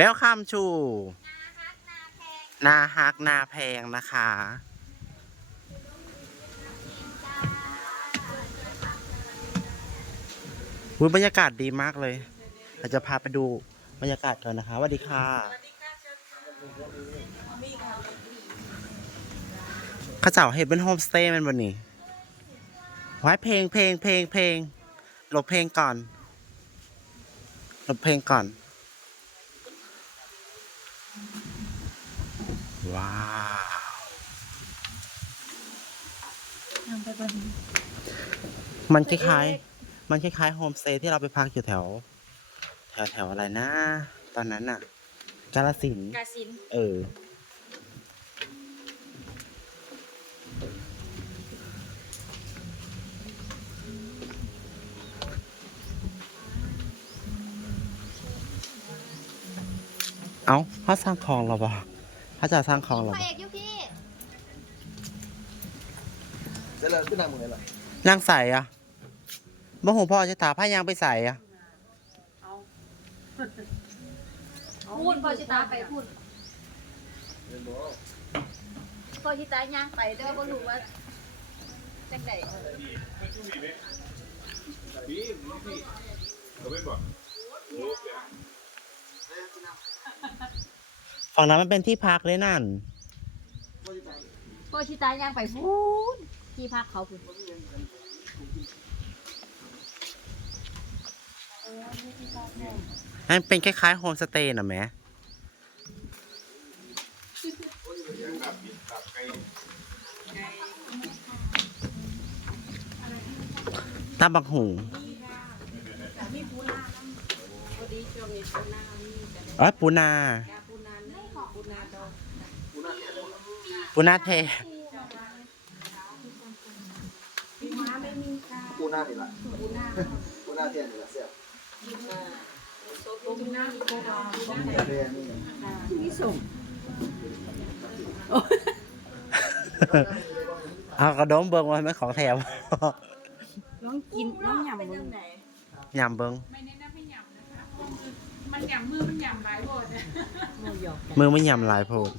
Welcome to นาฮักนาแพงนะคะอุ๊ยบรรยากาศดีมากเลย เราจะพาไปดูบรรยากาศก่อนนะคะสวัสดีค่ะเข้าเจ้าเห็ดเป็นโฮมสเตย์มันบนนี่ไว้เพลงเพลงเพลงเพลงหลบเพลงก่อนหลบเพลงก่อน ว้าวมันคล้ายๆ มันคล้ายๆโฮมสเตย์ที่เราไปพักอยู่แถว แถวแถวอะไรนะ ตอนนั้นน่ะกาลสินธุ์กาซินเออ เอ้าเขาสร้างคลองเรา บ่เขาจะสร้างคลองเราพ่อบ่เอกยุพี่เสร็จแล้วขึ้นนางมึงเลยล่ะนั่งใส่อะบ่หูพ่อจะตาผ้ายางไปใส่อะพูดพ่อชิตาไปพูดเรียนบ่พ่อชิตาย่างไปเด้อบ่รู้ว่าจังได ฝั่งนั้นมันเป็นที่พักเลยนั่น พ่อชิตาย่างไปพูดที่พักเขาพูดมันเป็นคล้ายๆโฮมสเตย์น่ะแหม่ตาบักหูเอ้ยปูนา ปูนาเทกูหน้านี่ล่ะกูหน้าเทียนนี่ล่ะเสียบเรียนนี่เอากระดมเบิงว่ามันของแถมน้องกินน้องยำมึงยำเบิงไม่แนะนำให้หยำนะคะเพราะคือมันหยำมือมันหยำหลายโบดนะโมหยอกกันมือไม่ยำลายโพด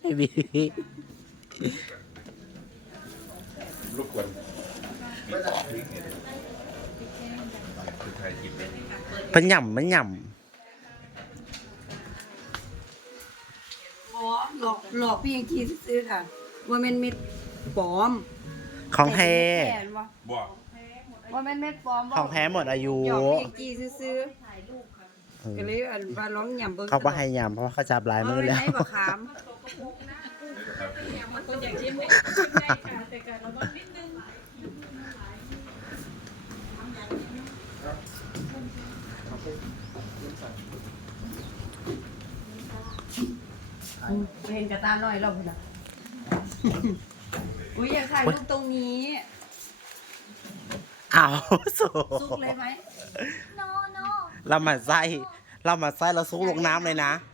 ไม่มีรบกวนมีต่อพริกเนี่ยคือไทยกินเป็นเป็นยำมันยอ๋อหลอกหลอกพี่ยังทีซื้อๆค่ะ ว่าแมันเม็ดปลอมำของแท้แท้วะบอกว่าแมันเม็ดปลอมบ่ของแท้หมดอายุหยอกพี่ยังทีซื้อเออๆก็เลยอันว่าร้องยำเบิ้งเขาก็ให้ยำเพราะว่าเขาจับลายมือแล้วให้บักขามมันคนอยากชิมได้ชิมได้ค่ะแต่การระวังนิดนึง เห็นกระตาหน่อยเราพุ่นน่ะอุ้ยอยากถ่ายรูปตรงนี้อ้าวโสซุกเลยไหมโนโนเรามาไส้เรามาไส้เราซุกลงน้ำเลยนะโนโน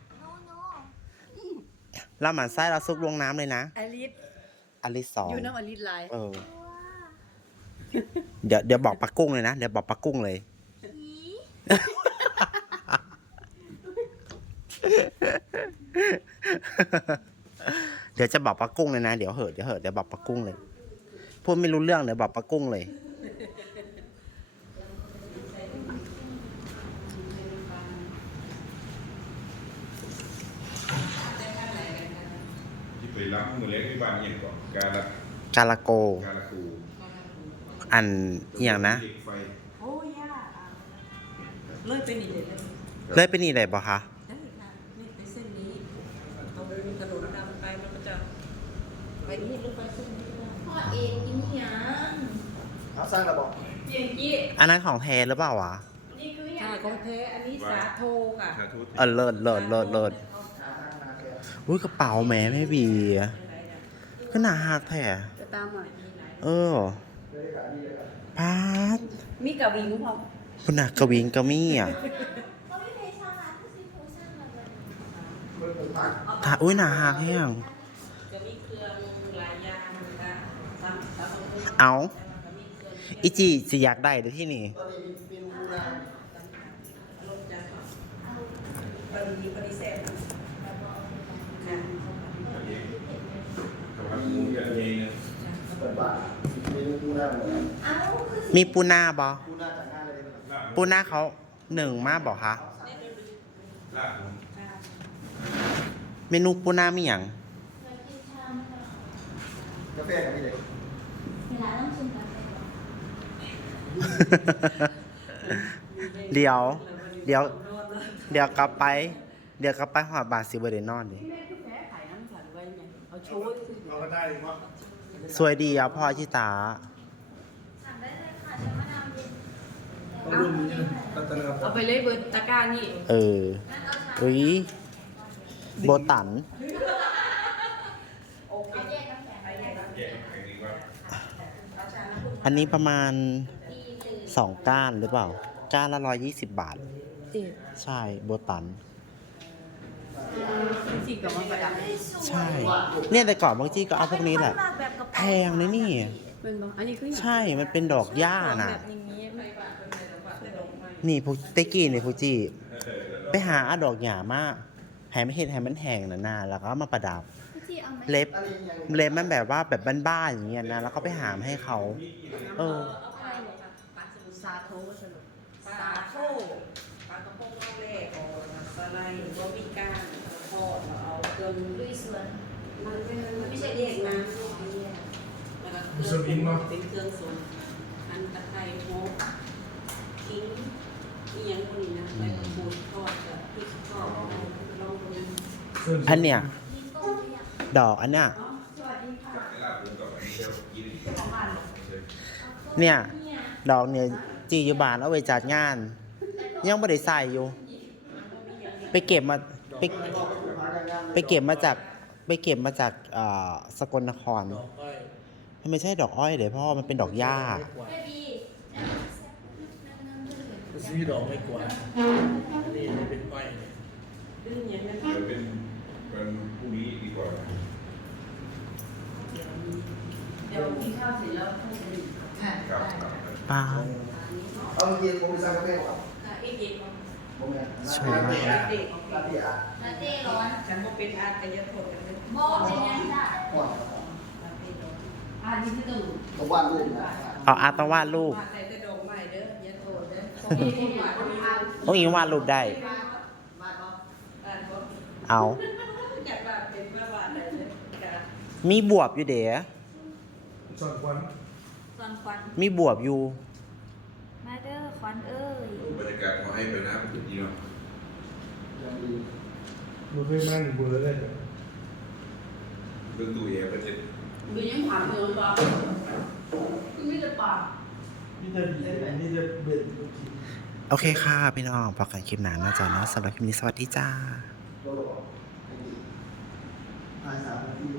เรามาไส้เราซุกลงน้ำเลยนะ อลิสอลิสสองอยู่น้ำอลิสไลน์เออ เดี๋ยวเดี๋ยวบอกปักกุ้งเลยนะ เดี๋ยวบอกปักกุ้งเลย เดี๋ยวจะบอกปักกุ้งเลยนะ เดี๋ยวเหอะเดี๋ยวเหอะเดี๋ยวบอกปักกุ้งเลย พูดไม่รู้เรื่องเดี๋ยวบอกปักกุ้งเลย ที่ไปรับมือ เล็กที่บ้านยังก่อนกาละกาลาโก กาละตูอันอหย่างนะเหล็กไฟโอ้ย่าเลยเป็นอีกเลยเลยไปนี่เลยปะคะได้ค่ะนี่ไปเส้นนี้ตรงกระโดดดำไปมันก็จะไปนี่ลงไปเส้นนี้ก็พ่อเอกกินหยังเอาสร้างระบอกอันนั้นของแท้หรือเปล่าวะค่ะของแท้อันนี้สาโทค่ะชาทุเออเลิศเลิศเลิศเลิศอุ้ยกระเป๋าแหมไม่บี ก็หนาหักแท้จะตามหน่อยเออพาดมีกระวิงพร้อมคุณน่ะกระวิงกระมี่อะถ้าอุ้ยหนาหักแห้งจะมีเครื่องหลายอย่างค่ะทำทำตรงนี้เอาอีจีสิอยากได้เดี๋ยวที่นี่ตอนนี้มีมีกูหน้า ลงจาก ดีพอดีแซ่บนะค่ะ กำลังมูอย่างนี้นะเปิดบ้านเมนูปูหน้าหมดมีปูนาบอปูหน้าจากหน้าเลยได้ไหมปูนาเขาหนึ่งมาบอกคะลาบเมนูปูนามีอย่างกาแฟกับพี่เด็กเวลาต้องชิมกาแฟเดี๋ยว เดี๋ยว เดี๋ยวกลับไป เดี๋ยวกลับไปหอดบาทสิบเดนอนดิ เอาโชว์สิเราก็ได้ว่าสวยดีอะพ่อชิตา สั่งได้เลยค่ะเดี๋ยวมะนาวเย็นต้องรุ่นนี้รัตนกรเอาไปเลยเบิร์ตะกร้านี่เอองั้นเอาชาอุ้ยโบตันโอเคเอาแยกกาแฟไปเลยแยกใครดีว่าเอาชาน้ำผึ้งอันนี้ประมาณ ดีตื่นสองก้านหรือเปล่า ก้านละร้อยยี่สิบบาทจีบใช่โบตัน จีบกับมันประดับใช่ เนี่ยแต่ก่อนบางทีก็เอาพวกนี้แหละแบบกระแพเป๋างนะนี่ เป็นบ่อันนี้คือใช่ มันเป็นดอกหญ้าน่ะ แบบอย่างนี้ไม่บาทเป็นไงบาทเป็นดอกไม้นี่พูเตกี้นี่พูจีไปหาเอาดอกหญ้ามาแหมไม่เห็นแหมมันแห้งนะนาแล้วก็เอามาประดับ พี่จีเอาไหมเล็บอันนี้ยังเล็บมันแบบว่าแบบบ้านๆอย่างเงี้ยนะ แล้วก็ไปหามาให้เขา เออเอาไปหมดค่ะปลาสมุทรสาโทสนุกปลาโหรือว่ามีก้านทอดเอาเกลือลุยสวนมันเป็นมันไม่ใช่เรียกนะแล้วก็เครื่องเป็นเครื่องสมุนอันตะไคร้โมกทิ้งอีหยังพวกนี้นะใบมะกรูดทอดกับพริกทอดลองดูอันเนี้ยมีต้มหรือยังดอกอันเนี้ยจากในลาบผมกับอันนี้เดี๋ยวกินอีกเนี่ย ดอกเนี่ยจีอยู่บ้านเอาไว้จัดงาน ยังไม่ได้ใส่อยู่ ไปเก็บมาไปไปเก็บมาจากไปเก็บมาจากเอ่อสกลนครมันไม่ใช่ดอกอ้อยเดี๋ยวพ่อมันเป็นดอกหญ้า ไม่ดีซื้อดอกไม่กว่าอันนี้เป็นอ้อยเนี่ยดื้ออย่างนั้นเดี๋ยวเป็นวันพรุ่งนี้ดีกว่าเดี๋ยวกินข้าวเสร็จแล้วค่อยจะดื่มค่ะ ครับได้ครับป้าเอาเย็นผมไปสั่งกาแฟก่อน สวยมากเด็กของลาพี่เตียลาเต้ร้อนฉันก็เป็นอาร์ตกายภพกันเลยหม้อเป็นยังไงล่ะก่อนอาร์ตนี่คือต้องผมว่านรุ่นนะเอาอาร์ตต้องวาดรูปวาดแต่ดอกไม้เด้ออย่าโทษเด้อพวกนี้ที่วาดมีอาร์ตโอ้ยวาดรูปได้ วาดบ่วาดบ่เอา อยากวาดเป็นว่าวาดได้เลยกะมีบวบอยู่เดี๋ยวส่วนควันส่วนควันมีบวบอยู่ มาเด้อควันเอ้ยบรรยากาศเขาให้ไปนะเป็นที่เนาะยังดีมันเคยนั่งอยู่บนเรือเลยเรื่องตู้เย็นประเทศมียังถามอยู่บ่มีแต่ปากนี่จะบีอันนี้จะเบ็ดลูกชิ้นโอเคค่ะ พี่น้องพอกันคลิปหนานะจ๊ะเนาะสำหรับคลิปนี้สวัสดีจ้าเราบอกภายสามนาที